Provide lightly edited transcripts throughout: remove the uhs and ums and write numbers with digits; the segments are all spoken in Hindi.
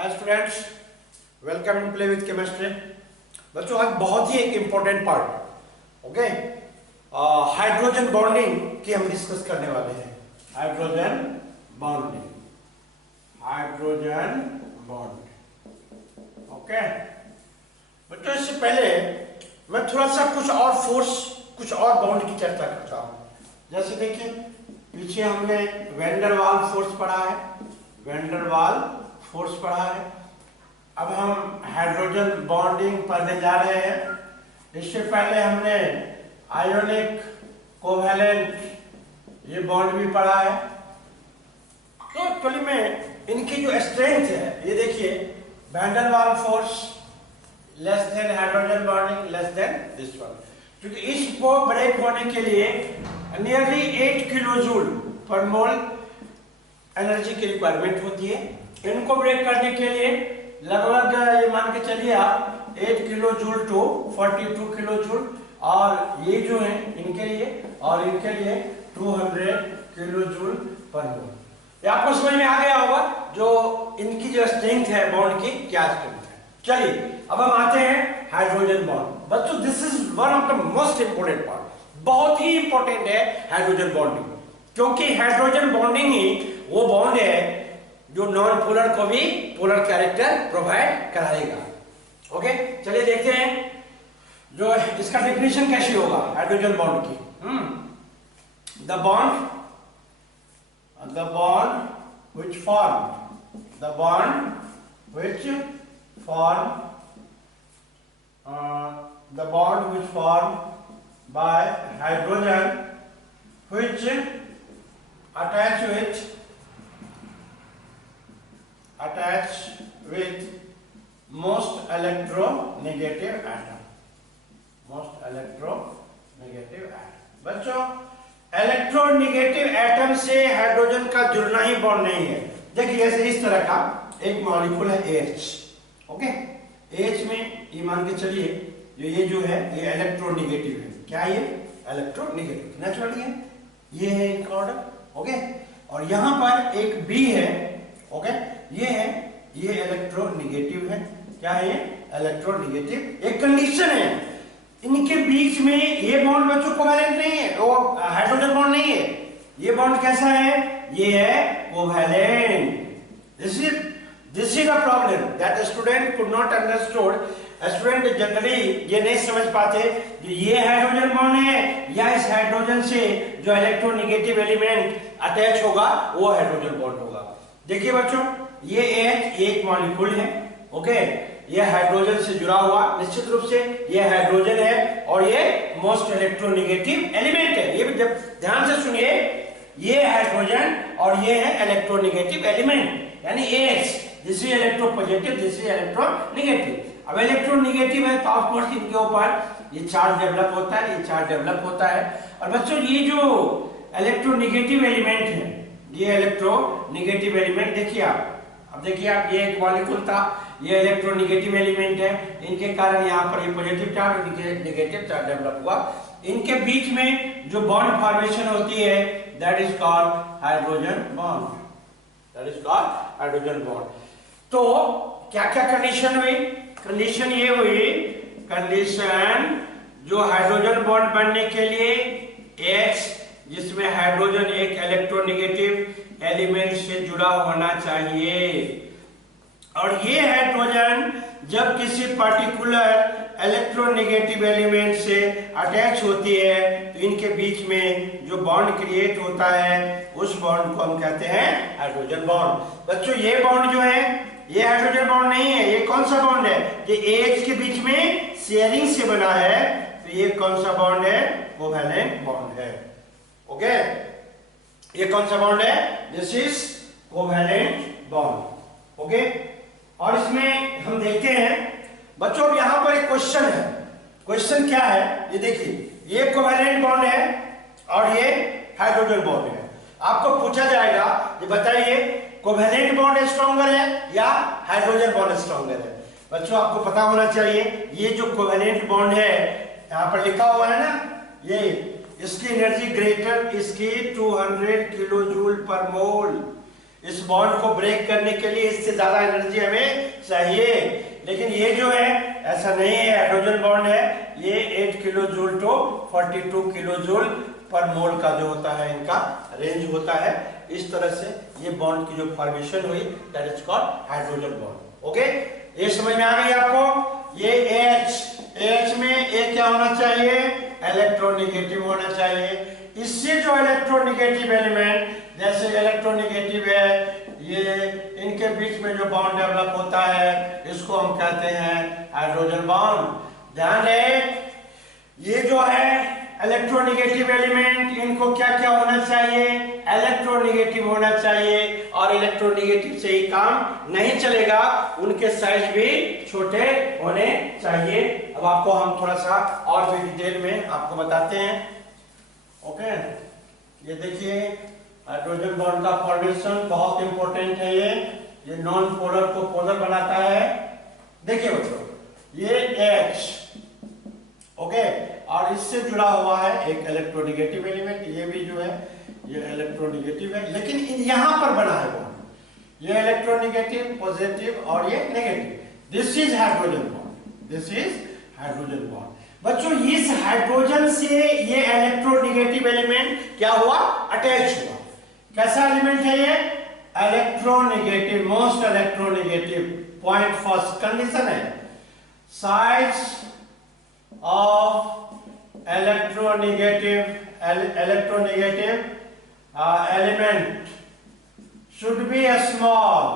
Hi students, welcome in play with chemistry. बच्चों आज बहुत ही एक important part okay hydrogen bonding की हम डिस्कस करने वाले हैं। हाइड्रोजन बॉन्ड ओके बच्चों, इससे पहले मैं थोड़ा सा कुछ और बॉन्ड की चर्चा करता हूँ। जैसे देखिए पीछे हमने वैंडरवाल फोर्स पढ़ा है। अब हम हाइड्रोजन बॉन्डिंग पढ़ने जा रहे हैं। इससे पहले हमने आयोनिक कोवैलेंट ये बॉन्ड भी पढ़ा है। तो एक्चुअली में इनकी जो स्ट्रेंथ है ये देखिए, Van der Waals force less than hydrogen bonding less than this one, क्योंकि इसको ब्रेक होने के लिए नियरली 8 किलो जूल पर मोल एनर्जी की रिक्वायरमेंट होती है। इनको ब्रेक करने के लिए लगभग ये मान के चलिए आप 8 kilo joule to 42 kilo joule, और ये जो है इनके लिए 200 किलो जूल पर मोल। ये आपको समझ में आ गया होगा जो इनकी जो स्ट्रेंथ है बॉन्ड की, क्या स्ट्रेंथ है। चलिए अब हम आते हैं हाइड्रोजन बॉन्ड। बच्चों this is one of the most important part, बहुत ही इंपॉर्टेंट है हाइड्रोजन बॉन्डिंग, क्योंकि हाइड्रोजन बॉन्डिंग ही वो बॉन्ड है जो नॉन पोलर को भी पोलर कैरेक्टर प्रोवाइड कराएगा। ओके चलिए देखते हैं जो इसका डेफिनेशन कैसे होगा हाइड्रोजन बॉन्ड की। The bond which formed by hydrogen which attach with most electronegative atom। बच्चों इलेक्ट्रोनेगेटिव एटम से हाइड्रोजन का जुड़ना ही बॉन्ड नहीं है। देखिए ऐसे इस तरह का एक मॉलिक्यूल है H। ओके H में ये मान के चलिए ये जो है ये इलेक्ट्रोनेगेटिव है। क्या है ये? इलेक्ट्रोनेगेटिव नेचुरली है, ये है इनका ऑर्डर। ओके और यहां पर एक B है। ओके ये इलेक्ट्रोनेगेटिव है। क्या है ये? इलेक्ट्रोनेगेटिव। एक कंडीशन है, इनके बीच में ये बॉन्ड बच्चों कोवैलेंट नहीं है, वो हाइड्रोजन बॉन्ड नहीं है। ये बॉन्ड कैसा है? ये है covalent. This is a problem that student could not understood. Student generally ये नहीं समझ पाते कि ये हाइड्रोजन बॉन्ड है या इस हाइड्रोजन से जो इलेक्ट्रोनेगेटिव एलिमेंट अटैच होगा वो हाइड्रोजन बॉन्ड होगा। देखिए बच्चों ये H एक मॉलिक्यूल है। ओके ये हाइड्रोजन से जुड़ा हुआ निश्चित रूप से ये हाइड्रोजन है और ये मोस्ट इलेक्ट्रोनेगेटिव एलिमेंट है। ये भी जब ध्यान से सुनिए, ये हाइड्रोजन और ये है इलेक्ट्रोनेगेटिव एलिमेंट, यानी H this is electropositive, this is electronegative. अब इलेक्ट्रोनेगेटिव है तो ऑफ कोर्स इनके ऊपर ये चार्ज डेवलप होता है, और बच्चों ये जो इलेक्ट्रोनेगेटिव एलिमेंट है, ये इलेक्ट्रोनेगेटिव एलिमेंट देखिए अब देखिए आप, ये एक मॉलिक्यूल था, ये इलेक्ट्रोनेगेटिव एलिमेंट है, इनके कारण यहाँ पर ये पॉजिटिव चार्ज और नेगेटिव चार्ज डेवलप हुआ। इनके बीच में जो बॉन्ड फॉर्मेशन होती है that is called hydrogen bond. तो क्या क्या कंडीशन हुई? कंडीशन ये हुई, जो हाइड्रोजन बॉन्ड बनने के लिए H जिसमें हाइड्रोजन एक इलेक्ट्रोनेगेटिव एलिमेंट से जुड़ा होना चाहिए, और ये हाइड्रोजन जब किसी पर्टिकुलर इलेक्ट्रोनेगेटिव एलिमेंट से अटैच होती है तो इनके बीच में जो बॉन्ड क्रिएट होता है उस बॉन्ड को हम कहते हैं हाइड्रोजन बॉन्ड। बच्चों ये बॉन्ड जो है ये हाइड्रोजन बॉन्ड नहीं है। ये कौन सा बॉन्ड है? ये H के बीच में शेयरिंग से बना है, तो ये कौन सा बॉन्ड है? कोवैलेंट बॉन्ड है। ओके ये कौन सा बॉन्ड है? This is covalent bond. Okay और इसमें हम देखते हैं बच्चों, अब यहां पर एक क्वेश्चन है। क्वेश्चन क्या है? ये देखिए ये कोवैलेंट बॉन्ड है और ये हाइड्रोजन बॉन्ड है। आपको पूछा जाएगा कि बताइए कोवैलेंट बॉन्ड स्ट्रॉन्गर है या हाइड्रोजन बॉन्ड स्ट्रॉन्गर है? बच्चों आपको पता होना चाहिए ये जो कोवैलेंट बॉन्ड है यहां पर लिखा हुआ है ना, ये इसकी एनर्जी ग्रेटर इसकी 200 किलो जूल पर मोल, इस बॉन्ड को ब्रेक करने के लिए इससे ज्यादा एनर्जी हमें चाहिए, लेकिन ये जो है ऐसा नहीं है, हाइड्रोजन बॉन्ड है, ये 8 kilo joule to 42 kilo joule पर मोल का जो होता है इनका रेंज होता है। इस तरह से ये बॉन्ड की जो फॉर्मेशन हुई that is called hydrogen bond. Okay, ये समझ में आ गई आपको। ये H में ए क्या होना चाहिए, इलेक्ट्रोनेगेटिव होना चाहिए। इससे जो इलेक्ट्रोनेगेटिव एलिमेंट, जैसे इलेक्ट्रोनेगेटिव है, ये इनके बीच में जो बॉन्ड डेवलप होता है इसको हम कहते हैं हाइड्रोजन बॉन्ड। ध्यान रहे, ये जो है इलेक्ट्रोनेगेटिव एलिमेंट, इनको क्या क्या होना चाहिए, इलेक्ट्रोनेगेटिव होना चाहिए, और इलेक्ट्रोनेगेटिव से ही काम नहीं चलेगा, उनके साइज भी छोटे होने चाहिए। अब आपको हम थोड़ा सा और भी डिटेल में आपको बताते हैं। ओके, ये देखिए हाइड्रोजन बॉन्ड का फॉर्मेशन बहुत इंपॉर्टेंट है। ये नॉन पोलर को पोलर बनाता है। देखिए बच्चों, ये H, ओके, और इससे जुड़ा हुआ है एक इलेक्ट्रोनेगेटिव एलिमेंट, ये भी जो है ये इलेक्ट्रोनेगेटिव है, लेकिन यहां पर बना है बॉन्ड, ये इलेक्ट्रोनेगेटिव पॉजिटिव और ये negative. This is hydrogen bond, this is hydrogen bond. बच्चों, इस हाइड्रोजन से ये इलेक्ट्रोनेगेटिव एलिमेंट क्या हुआ, अटैच हुआ। कैसा एलिमेंट है ये, electronegative, most electronegative. Point first condition है, size of electronegative element should be a small,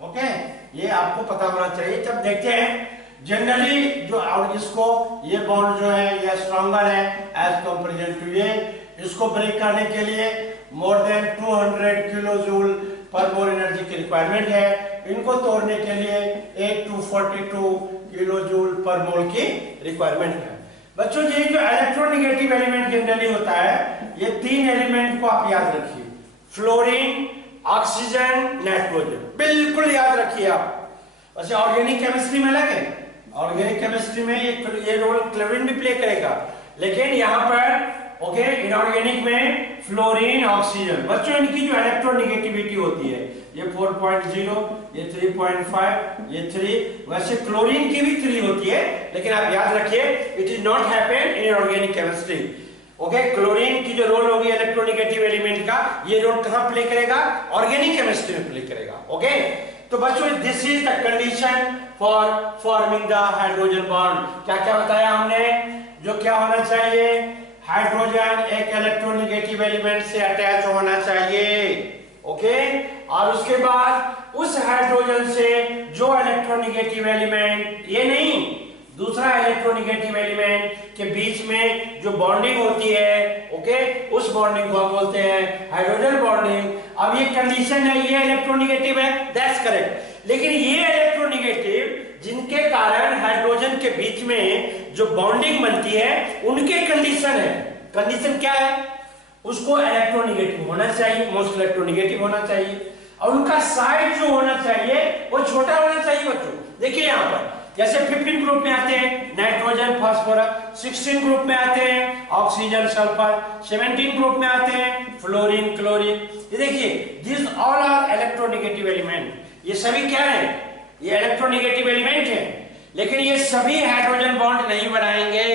okay, ये आपको पता होना चाहिए। जब देखते हैं जनरली जो, और इसको ये बॉन्ड जो है ये स्ट्रॉन्गर है एज कंपेरिजन टू ये, इसको ब्रेक करने के लिए मोर देन 200 किलो जूल पर मोल एनर्जी की रिक्वायरमेंट है। इनको तोड़ने के लिए 8 to 42 किलो जूल पर मोल की रिक्वायरमेंट है। बच्चों, ये जो इलेक्ट्रोनेगेटिव एलिमेंट जनरली होता है, ये 3 एलिमेंट को आप याद रखिए, फ्लोरीन, ऑक्सीजन, नाइट्रोजन, बिल्कुल याद रखिए आप। वैसे ऑर्गेनिक केमिस्ट्री में अलग है, ऑर्गेनिक केमिस्ट्री में ये रोल क्लोरीन भी प्ले करेगा, लेकिन यहाँ पर ओके इनऑर्गेनिक में फ्लोरीन, ऑक्सीजन। बच्चों, इनकी जो इलेक्ट्रोनेगेटिविटी होती है ये 4.0, ये 3.5, ये 3। वैसे क्लोरीन की भी 3 होती है, लेकिन आप याद रखिए it is not happen in organic chemistry. Okay, chlorine की जो रोल होगी इलेक्ट्रोनेगेटिव एलिमेंट का, ये रोल कहां प्ले करेगा, ऑर्गेनिक केमिस्ट्री में प्ले करेगा। ओके, तो बच्चों this is the condition for forming the hydrogen bond. क्या क्या बताया हमने, जो क्या होना चाहिए, हाइड्रोजन एक इलेक्ट्रोनेगेटिव एलिमेंट से अटैच होना चाहिए। ओके, और उसके बाद उस हाइड्रोजन से जो इलेक्ट्रोनेगेटिव एलिमेंट, ये नहीं, दूसरा इलेक्ट्रोनेगेटिव एलिमेंट के बीच में जो बॉन्डिंग होती है, ओके, उस बॉन्डिंग को हम बोलते हैं हाइड्रोजन बॉन्डिंग। अब ये कंडीशन है, ये इलेक्ट्रोनेगेटिव है, दैट्स करेक्ट, लेकिन ये इलेक्ट्रोनेगेटिव जिनके कारण हाइड्रोजन के बीच में जो बॉन्डिंग बनती है, उनके कंडीशन है। कंडीशन क्या है, उसको इलेक्ट्रोनेगेटिव होना चाहिए, मोस्ट इलेक्ट्रोनेगेटिव होना चाहिए, और उनका साइज जो होना चाहिए वो छोटा होना चाहिए। बच्चों देखिए यहाँ पर, जैसे 15 ग्रुप में आते हैं नाइट्रोजन, फास्फोरस, 16 ग्रुप में आते हैं ऑक्सीजन, सल्फर, 17 ग्रुप में आते हैं फ्लोरीन, क्लोरीन। ये देखिए, this all are electronegative element. ये सभी क्या है, ये इलेक्ट्रोनेगेटिव एलिमेंट है, लेकिन ये सभी हाइड्रोजन बॉन्ड नहीं बनाएंगे।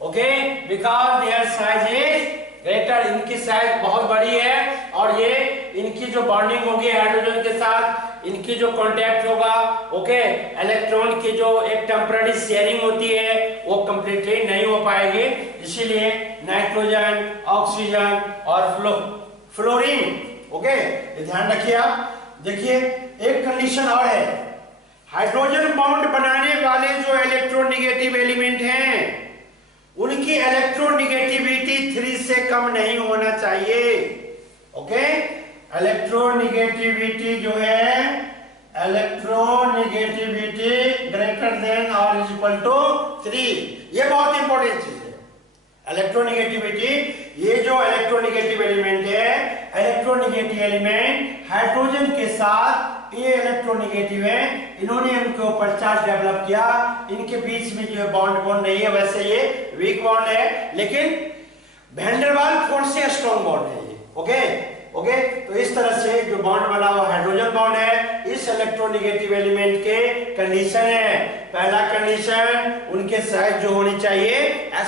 Okay, because their size is greater, इनकी साइज बहुत बड़ी है, और ये इनकी जो बॉन्डिंग होगी हाइड्रोजन के साथ, इनकी जो कांटेक्ट होगा, ओके, इलेक्ट्रॉन की जो एक टेम्पररी शेयरिंग होती है वो कंप्लीटली नहीं हो पाएगी। इसीलिए नाइट्रोजन, ऑक्सीजन और फ्लोरीन, ओके, ये ध्यान रखिए आप। देखिए, एक कंडीशन और है, हाइड्रोजन बॉन्ड बनाने वाले जो इलेक्ट्रोनेगेटिव एलिमेंट हैं, उनकी इलेक्ट्रोनेगेटिविटी 3 से कम नहीं होना चाहिए। ओके, इलेक्ट्रोनेगेटिविटी जो है, इलेक्ट्रोनेगेटिविटी ग्रेटर देन और इज इक्वल टू 3। ये बहुत इंपॉर्टेंट चीज है, इलेक्ट्रोनेगेटिविटी। ये जो इलेक्ट्रोनेगेटिव एलिमेंट है, इलेक्ट्रोनेगेटिव एलिमेंट हाइड्रोजन के साथ, ये इलेक्ट्रोनेगेटिव है, इन्होंने इनके ऊपर चार्ज डेवलप किया, इनके बीच में जो बॉन्ड नहीं है, वैसे ये वीक बॉन्ड है, लेकिन वैन डेर वाल्स फोर्स से स्ट्रॉन्ग बॉन्ड है ये। Okay okay. तो इस तरह से जो बॉन्ड बना हुआ हाइड्रोजन बॉन्ड है, इस इलेक्ट्रोनेगेटिव एलिमेंट के कंडीशन है। पहला कंडीशन, उनके साइज जो होनी चाहिए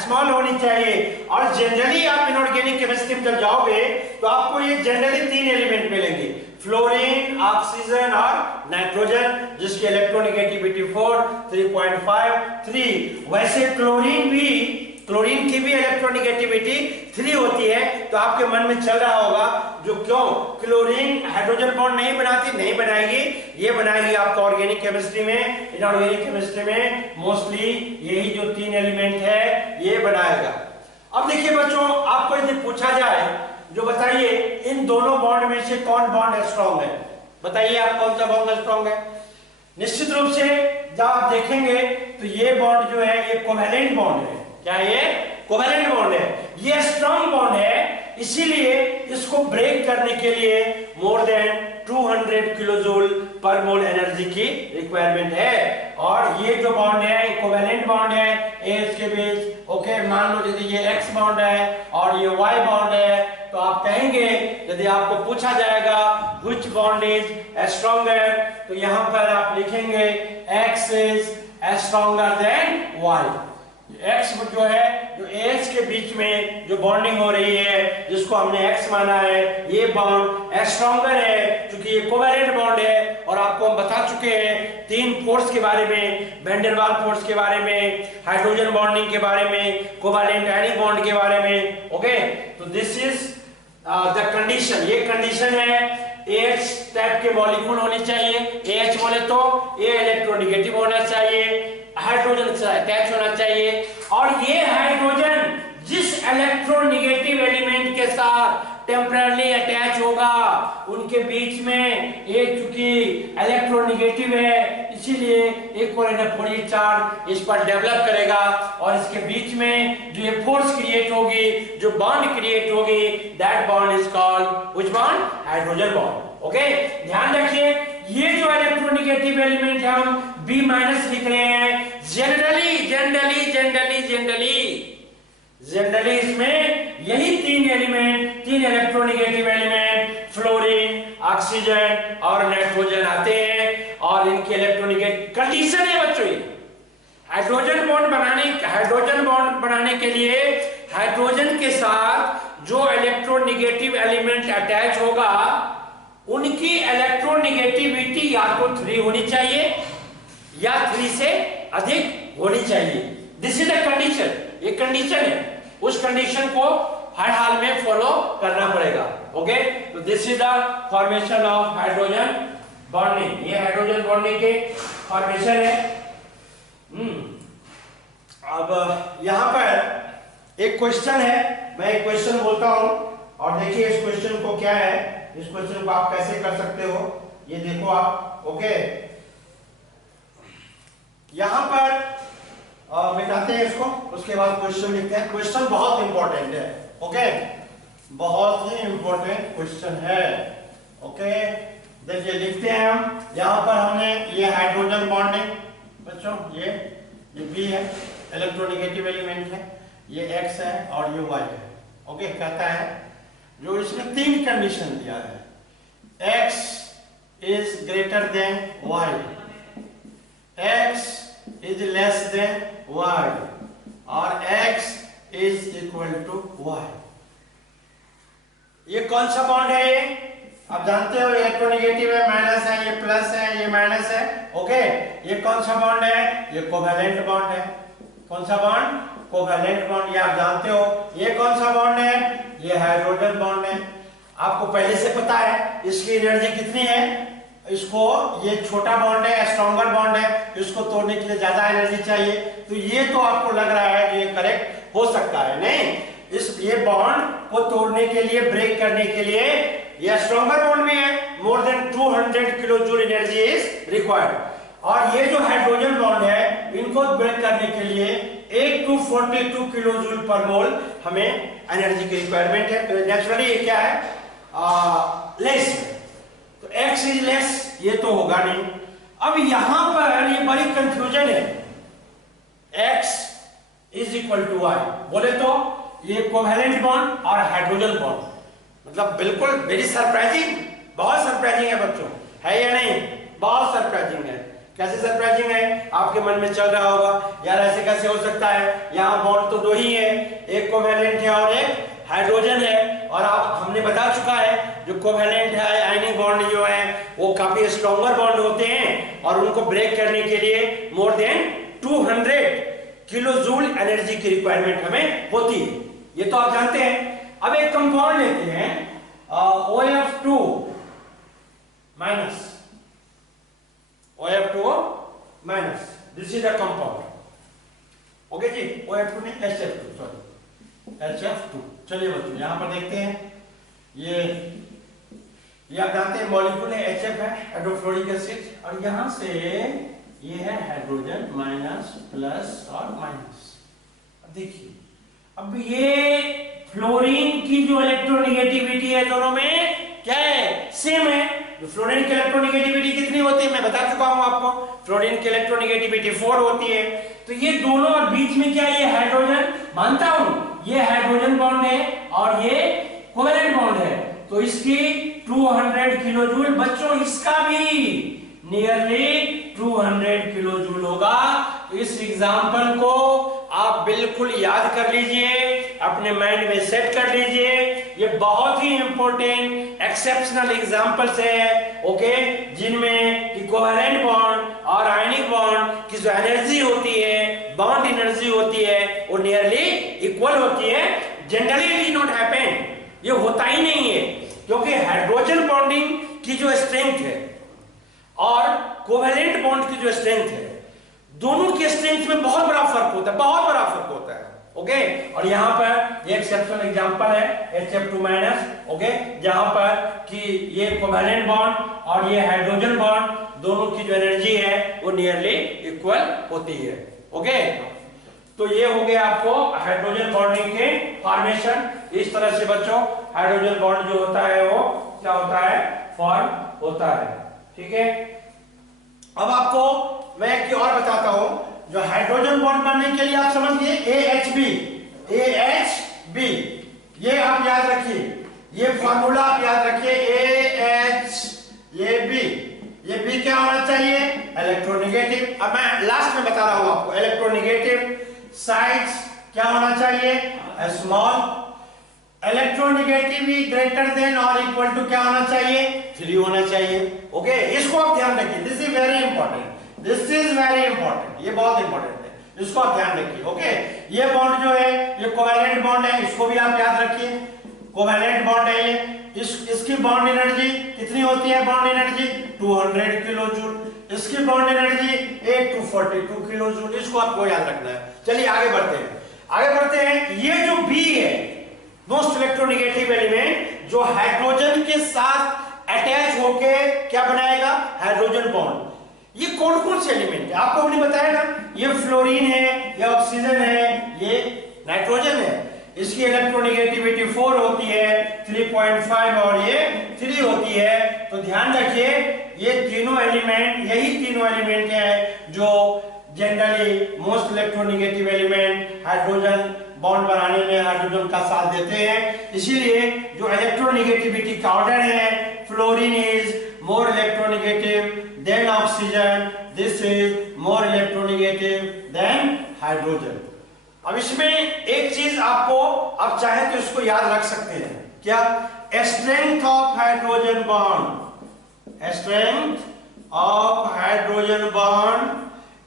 स्मॉल होनी चाहिए। और जनरली आप इनऑर्गेनिक केमिस्ट्री में जब जाओगे तो आपको ये जनरली 3 एलिमेंट मिलेंगे, फ्लोरीन, ऑक्सीजन और नाइट्रोजन, जिसकी इलेक्ट्रोनेगेटिविटी 4, 3.5, 3। वैसे क्लोरीन की भी इलेक्ट्रोनेगेटिविटी 3 होती है। तो आपके मन में चल रहा होगा जो क्यों क्लोरीन हाइड्रोजन बॉन्ड नहीं बनाती, नहीं बनाएगी, ये बनाएगी आपका ऑर्गेनिक केमिस्ट्री में, इनऑर्गेनिक केमिस्ट्री में मोस्टली यही जो 3 एलिमेंट है ये बनाएगा। अब देखिए बच्चों, आपको यदि पूछा जाए जो बताइए इन दोनों बॉन्ड में से कौन बॉन्ड स्ट्रॉन्ग है, बताइए आप कौन सा बॉन्ड स्ट्रॉन्ग है। निश्चित रूप से जब आप देखेंगे तो ये बॉन्ड जो है ये कोवैलेंट बॉन्ड है। क्या ये कोवैलेंट बॉन्ड है, ये स्ट्रॉन्ग बॉन्ड है, इसीलिए इसको ब्रेक करने के लिए मोर देन 200 किलोजूल पर मोल एनर्जी की रिक्वायरमेंट है। और ये जो बॉन्ड है ये कोवैलेंट बॉन्ड है एच के बीच। ओके, मान लो यदि ये एक्स बॉन्ड है और ये वाई बॉन्ड है, तो आप कहेंगे यदि आपको पूछा जाएगा व्हिच बॉन्ड इज स्ट्रॉन्गर, तो यहां पर आप लिखेंगे X is stronger than Y. X जो है, जो एच के बीच में जो बॉन्डिंग हो रही है जिसको हमने एक्स माना है, ये बॉन्ड स्ट्रॉन्गर है क्योंकि ये कोवैलेंट बॉन्ड है। और आपको हम बता चुके हैं 3 फोर्स के बारे में, वैन वाल फोर्स के बारे में, हाइड्रोजन बॉन्डिंग के बारे में, कोवैलेंट आयनिक बॉन्ड के बारे में। ओके, तो दिस इज द कंडीशन, ये कंडीशन है। एच टाइप के मॉलिक्यूल होने चाहिए, एच बोले तो ये इलेक्ट्रोनेगेटिव होना चाहिए, हाइड्रोजन से अटैच होना चाहिए। और ये हाइड्रोजन जिस इलेक्ट्रोनेगेटिव एलिमेंट के साथ टेम्पररी अटैच होगा उनके बीच में ये चूंकि इलेक्ट्रोनेगेटिव है इसीलिए एक कोलिनोफोरिक चार्ज इस पर डेवलप करेगा और इसके बीच में जो ये फोर्स क्रिएट होगी, जो बॉन्ड क्रिएट होगी, that bond is called which bond, hydrogen bond. Okay, ध्यान रखिए ये जो इलेक्ट्रोनेगेटिव एलिमेंट है हम B- लिख रहे हैं। जनरली इसमें यही 3 element, 3 electronegative element fluorine, oxygen और नाइट्रोजन आते हैं। और इनके इलेक्ट्रोनेगेटिव कंडीशन है बच्चों, हाइड्रोजन बॉन्ड बनाने के लिए हाइड्रोजन के साथ जो इलेक्ट्रोनेगेटिव एलिमेंट अटैच होगा उनकी इलेक्ट्रोनेगेटिविटी या तो 3 होनी चाहिए या 3 से अधिक होनी चाहिए। दिस इज द कंडीशन, ये कंडीशन है, उस कंडीशन को हर हाल में फॉलो करना पड़ेगा। ओके, तो this is the formation of hydrogen bonding, ये हाइड्रोजन बॉन्डिंग के फॉर्मेशन है। अब यहां पर एक क्वेश्चन है, मैं एक क्वेश्चन बोलता हूं और देखिए इस क्वेश्चन को क्या है, इस क्वेश्चन को आप कैसे कर सकते हो ये देखो आप। ओके, यहां पर मिटाते हैं इसको, उसके बाद क्वेश्चन लिखते हैं। क्वेश्चन बहुत इंपॉर्टेंट है। ओके, बहुत ही इंपॉर्टेंट क्वेश्चन है। ओके, देखिए लिखते हैं हम। यहां पर हमने ये हाइड्रोजन बॉन्डिंग बच्चों, ये B है, इलेक्ट्रोनेगेटिव एलिमेंट है, ये X है और ये Y है। ओके, कहता है जो इसमें 3 कंडीशन दिया है, X is greater than Y, X is less than Y और X is equal to Y। ये कौन सा बॉन्ड है? ये आप जानते हो इलेक्ट्रोनेगेटिव है, माइनस है, ये प्लस है, ये माइनस है। ओके, ये कौन सा बॉन्ड है? ये कोवैलेंट बॉन्ड है। कौन सा बॉन्ड? कोवैलेंट बॉन्ड, ये आप जानते हो। ये कौन सा बॉन्ड है? ये हाइड्रोजन बॉन्ड है। आपको पहले से पता है इसकी एनर्जी कितनी है। इसको, ये छोटा बॉन्ड है, स्ट्रॉन्गर बॉन्ड है, इसको तोड़ने के लिए ज्यादा एनर्जी चाहिए। तो ये तो आपको लग रहा है कि ये करेक्ट हो सकता है, नहीं? ये बॉन्ड को तोड़ने के लिए, ब्रेक करने के लिए ये स्ट्रॉन्गर बॉन्ड में है, more than 200 kilo joule energy is required. और ये जो हाइड्रोजन बॉन्ड है इनको ब्रेक करने के लिए 8 to 42 किलो जूल पर मोल हमें एनर्जी की रिक्वायरमेंट है। तो नेचुरली ये क्या है? लेस। तो X इज लेस, ये तो होगा नहीं। अब यहां पर ये बड़ी कंफ्यूजन है, X is equal to Y बोले तो ये कोवैलेंट बॉन्ड और हाइड्रोजन बॉन्ड, मतलब बिल्कुल वेरी सरप्राइजिंग, बहुत सरप्राइजिंग है बच्चों, है या नहीं? बहुत सरप्राइजिंग है। कैसे सरप्राइजिंग है? आपके मन में चल रहा होगा यार ऐसे कैसे हो सकता है, यहाँ बॉन्ड तो दो ही है, एक कोवैलेंट है और एक हाइड्रोजन है। और आप हमने बता चुका है जो कोवैलेंट है आयनिक बॉन्ड जो है वो काफी स्ट्रॉन्गर बॉन्ड होते हैं और उनको ब्रेक करने के लिए more than 200 kilo joule energy की रिक्वायरमेंट हमें होती है, ये तो आप जानते हैं। अब एक कंपाउंड लेते हैं OF2 minus, OF2 minus, this is a compound. Okay जी, OF2 नहीं HF2, सॉरी HF2। चलिए बच्चों यहां पर देखते हैं, ये आप जानते हैं मॉलिक्यूल है HF है, हाइड्रोफ्लोरिक एसिड, और यहां से ये है हाइड्रोजन माइनस प्लस और माइनस। अब देखिए, अब ये फ्लोरीन की जो इलेक्ट्रोनेगेटिविटी है दोनों में क्या है? सेम है। तो फ्लोरीन की इलेक्ट्रोनेगेटिविटी कितनी होती है मैं बता चुका हूं आपको, फ्लोरीन की इलेक्ट्रोनेगेटिविटी 4 होती है। तो ये दोनों और बीच में क्या, ये हाइड्रोजन, मानता हूं ये हाइड्रोजन बॉन्ड है और ये कोवैलेंट बॉन्ड है, तो इसकी 200 किलो जूल। बच्चों इसका भी नियरली 200 किलो जूल होगा। तो इस एग्जांपल को आप बिल्कुल याद कर लीजिए, अपने माइंड में सेट कर लीजिए। ये बहुत ही इंपॉर्टेंट एक्सेप्शनल एग्जांपल्स है, ओके, जिनमें कि कोवैलेंट बॉन्ड और आयनिक बॉन्ड की जो एनर्जी होती है, बॉन्ड एनर्जी होती है, वो नियरली इक्वल होती है। Generally it is not happen, ये होता ही नहीं है, क्योंकि हाइड्रोजन बॉन्डिंग की जो स्ट्रेंथ है और कोवैलेंट बॉन्ड की जो स्ट्रेंथ है, दोनों की स्ट्रेंथ में बहुत बड़ा फर्क होता है, बहुत बड़ा फर्क होता है। ओके, और यहां पर ये एक्सेप्शनल एग्जांपल है HF2 माइनस, ओके, जहां पर कि ये कोवैलेंट बॉन्ड और ये हाइड्रोजन बॉन्ड दोनों की जो एनर्जी है वो नियरली इक्वल होती है। ओके, तो ये हो गया आपको हाइड्रोजन बॉन्डिंग के फॉर्मेशन। इस तरह से बच्चों हाइड्रोजन बॉन्ड जो होता है वो क्या होता है, फॉर्म होता है। ठीक है, अब आपको मैं एक और बताता हूं, जो हाइड्रोजन बॉन्ड बनने के लिए आप समझ गए AHB, ये आप याद रखिए, ये फॉर्मूला आप याद रखिए, AHB, ये B क्या होना चाहिए, इलेक्ट्रोनेगेटिव। अब मैं लास्ट में बता रहा हूं आपको, इलेक्ट्रोनेगेटिव साइड्स क्या होना चाहिए, स्मॉल, इलेक्ट्रोनेगेटिव ग्रेटर देन और इक्वल टू क्या होना चाहिए, 3 होना चाहिए। ओके, इसको आप ध्यान रखिए, this is very important, this is very important, ये बहुत इंपॉर्टेंट है, इसको आप ध्यान रखिए। ओके, ये बॉन्ड जो है ये कोवैलेंट बॉन्ड है, इसको भी आप याद रखिए, कोवैलेंट बॉन्ड है ये। इसकी बॉन्ड एनर्जी कितनी होती है, बॉन्ड एनर्जी 200 किलो जूल, इसकी bond energy 8 to 42 kilo joule, इसको आपको याद रखना है। चलिए आगे बढ़ते हैं, आगे बढ़ते हैं। ये जो B है, मोस्ट इलेक्ट्रोनेगेटिव एलिमेंट, जो हाइड्रोजन के साथ अटैच होके क्या बनाएगा, हाइड्रोजन बॉन्ड। ये कौन कौन से एलिमेंट है आपको हमने बताया ना, ये फ्लोरीन है, ये ऑक्सीजन है, ये नाइट्रोजन है। इसकी इलेक्ट्रोनेगेटिविटी 4 होती है, 3.5 और ये 3 होती है। तो ध्यान रखिए, ये तीनों एलिमेंट, यही तीनों एलिमेंट है जो generally most electronegative element hydrogen bond बनाने में हाइड्रोजन का साथ देते हैं। इसीलिए जो इलेक्ट्रोनेगेटिविटी का ऑर्डर है, fluorine is more electronegative than oxygen, this is more electronegative than hydrogen। अब इसमें एक चीज आपको आप चाहे तो इसको याद रख सकते हैं, क्या, strength of hydrogen bond, strength of hydrogen bond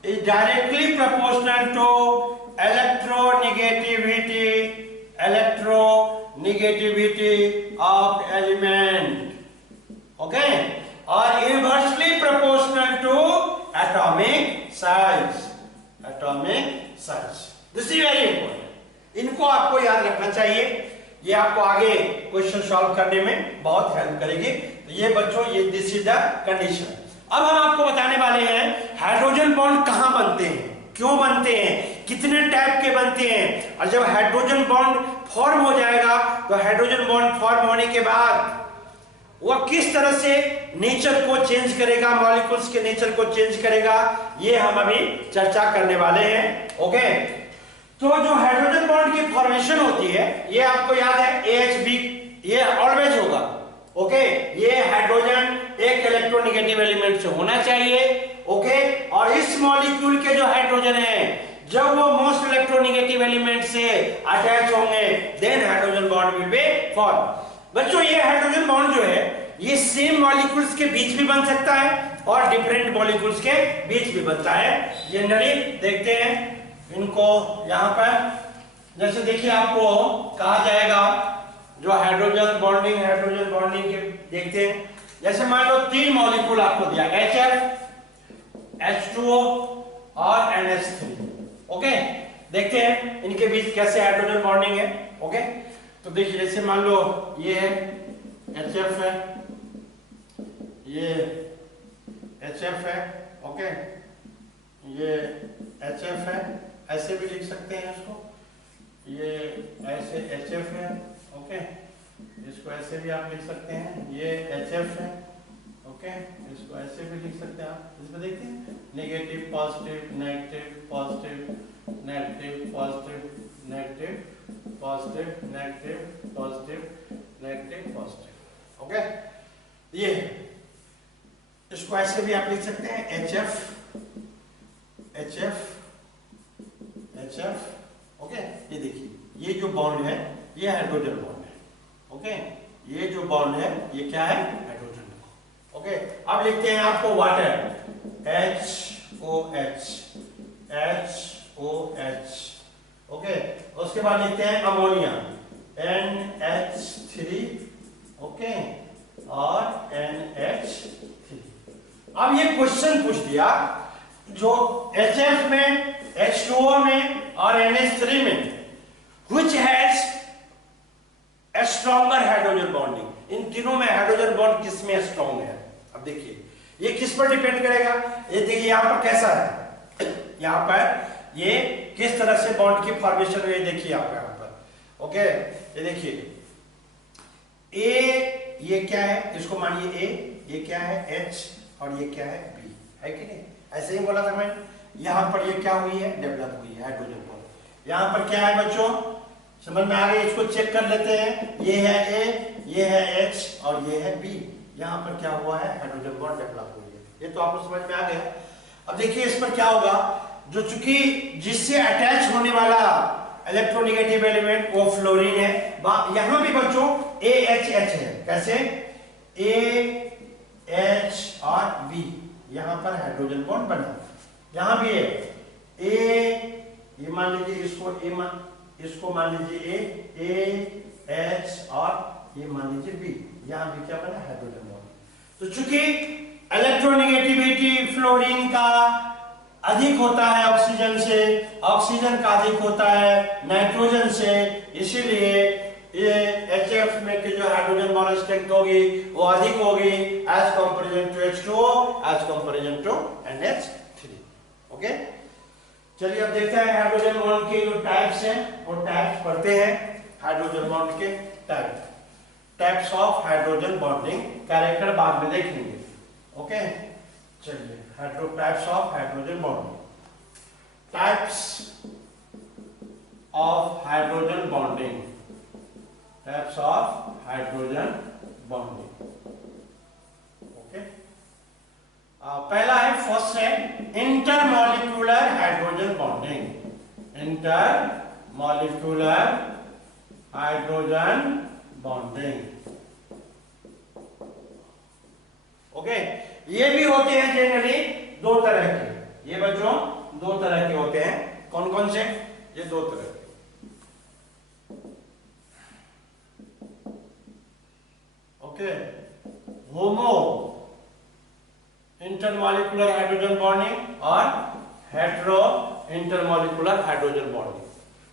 is directly proportional to electronegativity of element, okay, और inversely proportional to atomic size, atomic size. This is very important, इनको आपको याद रखना चाहिए, ये आपको आगे क्वेश्चन सॉल्व करने में बहुत हेल्प करेगी। तो ये बच्चों, ये दिस इज द कंडीशन। अब हम आपको बताने वाले हैं हाइड्रोजन बॉन्ड कहां बनते हैं, क्यों बनते हैं, कितने टाइप के बनते हैं, और जब हाइड्रोजन बॉन्ड फॉर्म हो जाएगा तो हाइड्रोजन बॉन्ड फॉर्म होने के बाद वह किस तरह से नेचर को चेंज करेगा, मॉलिक्यूल्स के नेचर को चेंज करेगा, ये हम अभी चर्चा करने वाले हैं। ओके, तो जो हाइड्रोजन बॉन्ड की फॉर्मेशन होती है, ये आपको याद है AHB, ये ऑलवेज इलेक्ट्रोनेगेटिव एलिमेंट से होना चाहिए। ओके, और इस मॉलिक्यूल के जो हाइड्रोजन है जब वो मोस्ट इलेक्ट्रोनेगेटिव एलिमेंट से अटैच होंगे then hydrogen bond will be form. बच्चों ये हाइड्रोजन बॉन्ड जो है ये सेम मॉलिक्यूल्स के बीच भी बन सकता है और डिफरेंट मॉलिक्यूल्स के बीच भी बनता है। जनरली देखते हैं इनको यहां पर, जैसे देखिए आपको कहा जाएगा जो हाइड्रोजन बॉन्डिंग के देखते हैं, जैसे मान लो 3 मॉलिक्यूल आपको दिया HF, H2O और NH3। ओके, देखते हैं इनके बीच कैसे हाइड्रोजन बॉन्डिंग है। ओके, तो देखिए जैसे मान लो ये HF है, ये HF है, ओके, ये HF है, ऐसे भी लिख सकते हैं इसको, ये ऐसे HF है, ओके, इसको ऐसे भी आप लिख सकते हैं, ये HF है, ओके, इसको ऐसे भी लिख सकते हैं आप। इसमें देखते हैं negative positive negative positive negative positive negative positive negative positive negative positive. Okay, ये इसको ऐसे भी आप लिख सकते हैं HF HF HF। ओके, ये देखिए ये जो बॉन्ड है ये हाइड्रोजन बॉन्ड है। ओके, ये जो बॉन्ड है ये क्या है, हाइड्रोजन। ओके, अब लिखते हैं आपको वाटर HOH HOH। ओके, उसके बाद लिखते हैं अमोनिया NH3, ओके, और NH3। अब ये क्वेश्चन पूछ दिया जो HF में, H2O में और NH3 में which has a stronger hydrogen bonding, इन तीनों में हाइड्रोजन बॉन्ड किस में स्ट्रॉन्ग है। अब देखिए ये किस पर डिपेंड करेगा, ये देखिए यहां पर कैसा है, यहां पर ये किस तरह से बॉन्ड की फॉर्मेशन हुई देखिए आप यहां पर। ओके, ये देखिए ए, ये क्या है, इसको मानिए ए, ये क्या है H और ये क्या है B, है कि नहीं, ऐसे ही बोला था मैं। यहां पर ये क्या हुई है, डेवलप हुई है हाइड्रोजन बॉन्ड। यहां पर क्या है बच्चों, समझ में आ गया, इसको चेक कर लेते हैं, ये है A, ये है H और ये है B। यहां पर क्या हुआ है, हाइड्रोजन बॉन्ड डेवलप हुई है, ये तो आपको समझ में आ गया। अब देखिए इस पर क्या होगा, जो चूंकि जिससे अटैच होने वाला इलेक्ट्रोनेगेटिव एलिमेंट वो फ्लोरीन है, यहां भी बच्चों AHH है, कैसे AH और B, यहां पर हाइड्रोजन बॉन्ड बना। यहां भी है A, ये मान लीजिए इसको मान लीजिए AH और ये मान लीजिए B, यहां भी क्या बना, हाइड्रोजन बॉन्ड। तो चूंकि इलेक्ट्रोनेगेटिविटी फ्लोरीन का अधिक होता है ऑक्सीजन से, ऑक्सीजन का अधिक होता है नाइट्रोजन से, इसीलिए ये HF में की जो हाइड्रोजन बॉन्ड स्ट्रेंथ होगी वो अधिक होगी as comparison to H2O, as comparison to NH3। ओके, चलिए अब देखते हैं हाइड्रोजन बॉन्ड के जो टाइप्स हैं वो टाइप्स पढ़ते हैं। हाइड्रोजन बॉन्ड के types of hydrogen bonding, character बाद में देखेंगे। ओके, चलिए types of hydrogen bonding, types of hydrogen bonding, types of hydrogen bonding. Okay, पहला है, फर्स्ट है intermolecular hydrogen bonding, intermolecular hydrogen bonding. Okay, ये भी होते हैं जनरली 2 तरह के, ये बच्चों 2 तरह के होते हैं। कौन कौन से, ये 2 तरह के। ओके, होमो इंटरमॉलिक्यूलर हाइड्रोजन बॉन्डिंग और हेटेरो इंटरमॉलिक्यूलर हाइड्रोजन बॉन्डिंग।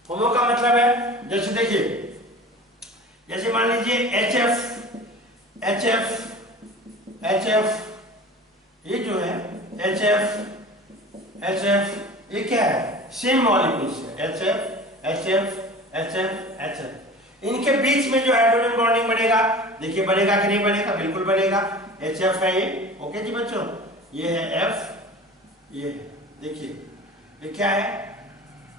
होमो का मतलब है, जैसे देखिए, जैसे मान लीजिए HF, ये जो है HF ये क्या है, सेम मॉलिक्यूल्स है, HF। इनके बीच में जो हाइड्रोजन बॉन्डिंग बनेगा, देखिए बनेगा कि नहीं बनेगा, बिल्कुल बनेगा। HF है ये, ओके जी बच्चों, ये है F, ये देखिए ये क्या है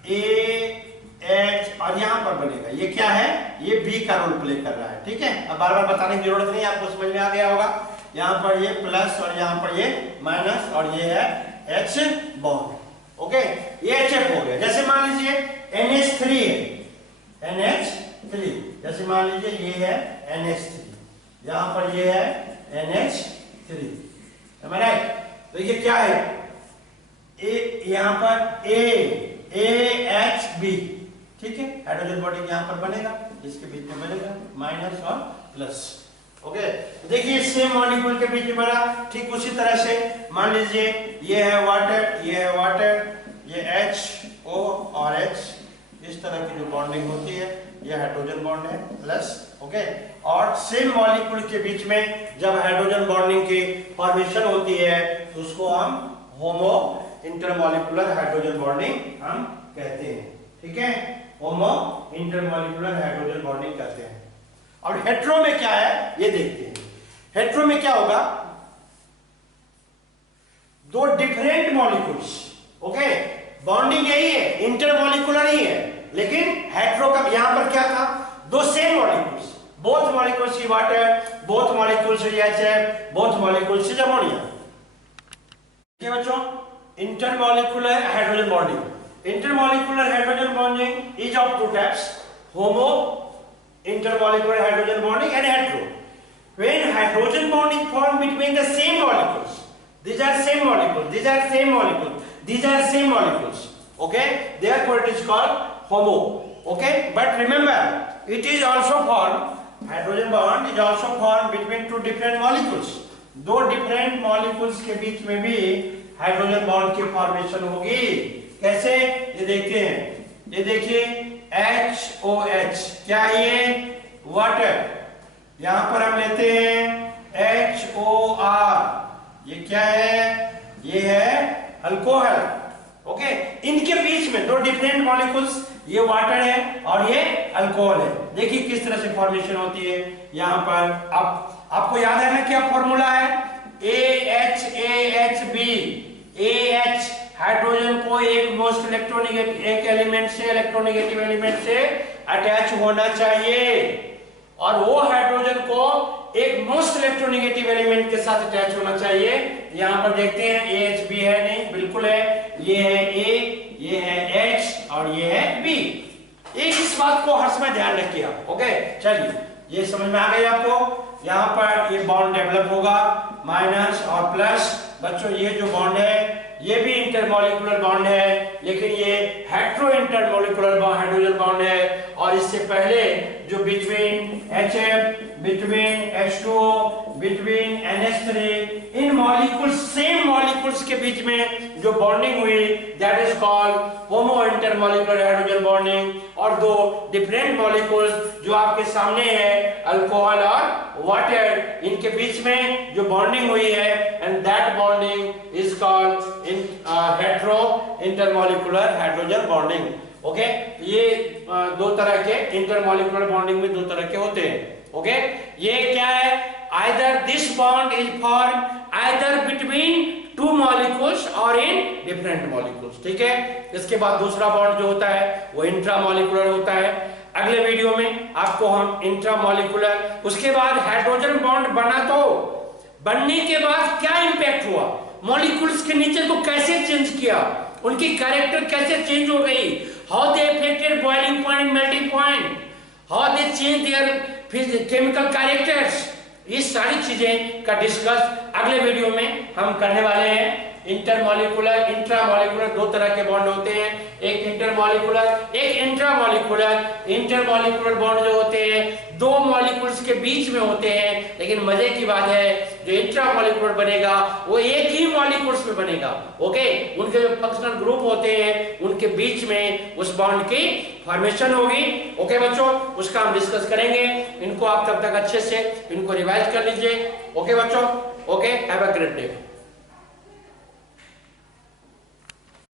AH और यहां पर बनेगा, ये क्या है, ये B का रोल प्ले कर रहा है। ठीक है, अब बार बार बताने की जरूरत नहीं, आपको समझ में आ गया होगा। यहाँ पर ये प्लस और यहाँ पर ये माइनस और ये है H बॉन्ड। ओके, ये HF हो गया। जैसे मान लीजिए NH3 है, NH3, जैसे मान लीजिए ये है NH3, यहाँ पर ये है NH3, राइट। तो ये क्या है, यहाँ पर AHB, ठीक है, हाइड्रोजन बॉन्डिंग यहाँ पर बनेगा, इसके बीच में बनेगा माइनस और प्लस। ओके, देखिए सेम मॉलिक्यूल के बीच में बना, ठीक उसी तरह से मान लीजिए ये है वाटर, ये है वाटर, ये HO और H, इस तरह की जो बॉन्डिंग होती है ये हाइड्रोजन बॉन्ड है प्लस। ओके, और सेम मॉलिक्यूल के बीच में जब हाइड्रोजन बॉन्डिंग की फॉर्मेशन होती है तो उसको हम होमो इंटरमॉलिक्यूलर हाइड्रोजन बॉन्डिंग हम कहते हैं, ठीक है, होमो इंटरमॉलिक्यूलर हाइड्रोजन बॉन्डिंग कहते हैं। और हेट्रो में क्या है ये देखते हैं। हेट्रो में क्या होगा, दो डिफरेंट मॉलिक्यूल्स, ओके, बॉन्डिंग यही है, इंटरमॉलिक्यूलर ही है, लेकिन हेट्रो का यहां पर क्या था, दो सेम मॉलिक्यूल्स, बोथ मॉलिक्यूल्स ही वाटर, बोथ मॉलिक्यूल्स ही HF, बोथ मॉलिक्यूल्स ही अमोनिया। ठीक है बच्चों, intermolecular hydrogen bonding. Intermolecular hydrogen bonding is of two types, homo intermolecular hydrogen bonding and hetero. When hydrogen bonding form between the same molecules, these are same molecules, these are same molecules, these are same molecules, okay, therefore it is called homo. Okay, but remember it is also formed, hydrogen bond is also formed between two different molecules. दो different molecules के बीच में भी hydrogen bond की formation होगी। कैसे, ये देखते हैं, ये देखिए HOH, क्या ये वाटर, यहां पर हम लेते हैं HOR, ये क्या है, ये है अल्कोहल। ओके, इनके बीच में दो डिफरेंट मॉलिक्यूल्स, ये वाटर है और ये अल्कोहल है। देखिए किस तरह से फॉर्मेशन होती है यहां पर। अब आपको याद है ना क्या फॉर्मूला है, AHAHB, AH हाइड्रोजन को एक मोस्ट इलेक्ट्रोनेगेटिव, एक एलिमेंट से इलेक्ट्रोनेगेटिव एलिमेंट से अटैच होना चाहिए, और वो हाइड्रोजन को एक मोस्ट इलेक्ट्रोनेगेटिव एलिमेंट के साथ अटैच होना चाहिए। यहां पर देखते हैं AHB है, नहीं बिल्कुल है, ये है A, ये है H और ये है B। एक इस बात को हर समय ध्यान रखिए आप। ओके, चलिए ये समझ में आ गई आपको। यहां पर ये बॉन्ड डेवलप होगा, माइनस और प्लस। बच्चों ये जो बॉन्ड है ये भी इंटरमॉलिक्यूलर बॉन्ड है, लेकिन ये हेट्रो इंटरमॉलिक्यूलर हाइड्रोजन बॉन्ड है। और इससे पहले जो between HF, between H2O, between NH3, इन मॉलिक्यूल्स, सेम मॉलिक्यूल्स के बीच में जो बॉन्डिंग हुई, that is called homo intermolecular hydrogen bonding. और दो डिफरेंट मॉलिक्यूल्स जो आपके सामने है, अल्कोहल और वाटर, इनके बीच में जो बॉन्डिंग हुई है, and that bonding is called hetero intermolecular hydrogen bonding. Okay, ये दो तरह के इंटरमॉलिक्यूलर बॉन्डिंग में दो तरह के होते हैं। ओके, ये क्या है, either this bond is form either between two molecules और इन डिफरेंट मॉलिक्यूल्स। ठीक है, इसके बाद दूसरा बॉन्ड जो होता है वो इंट्रामॉलिक्यूलर होता है। अगले वीडियो में आपको हम इंट्रामॉलिक्यूलर, उसके बाद हाइड्रोजन बॉन्ड बना, तो बनने के बाद क्या इंपैक्ट हुआ, मॉलिक्यूल्स के नेचर को कैसे चेंज किया, उनकी कैरेक्टर कैसे चेंज हो गई, how they affected boiling point and melting point, how they change their chemical characters, ये सारी चीजें का डिस्कस अगले वीडियो में हम करने वाले हैं। इंटरमॉलिक्यूलर, इंट्रामॉलिक्यूलर दो तरह के बॉन्ड होते हैं, एक इंटरमॉलिक्यूलर, एक इंट्रामॉलिक्यूलर। इंटरमॉलिक्यूलर बॉन्ड जो होते हैं दो मॉलिक्यूल्स के बीच में होते हैं, लेकिन मजे की बात है जो इंट्रामॉलिक्यूलर बनेगा वो एक ही मॉलिक्यूल्स में बनेगा। ओके, उनके जो फंक्शनल ग्रुप होते हैं उनके बीच में उस बॉन्ड की फॉर्मेशन होगी। ओके बच्चों, उसका हम डिस्कस करेंगे। इनको आप तब तक अच्छे से इनको रिवाइज कर लीजिए। ओके बच्चों, okay, have a great day.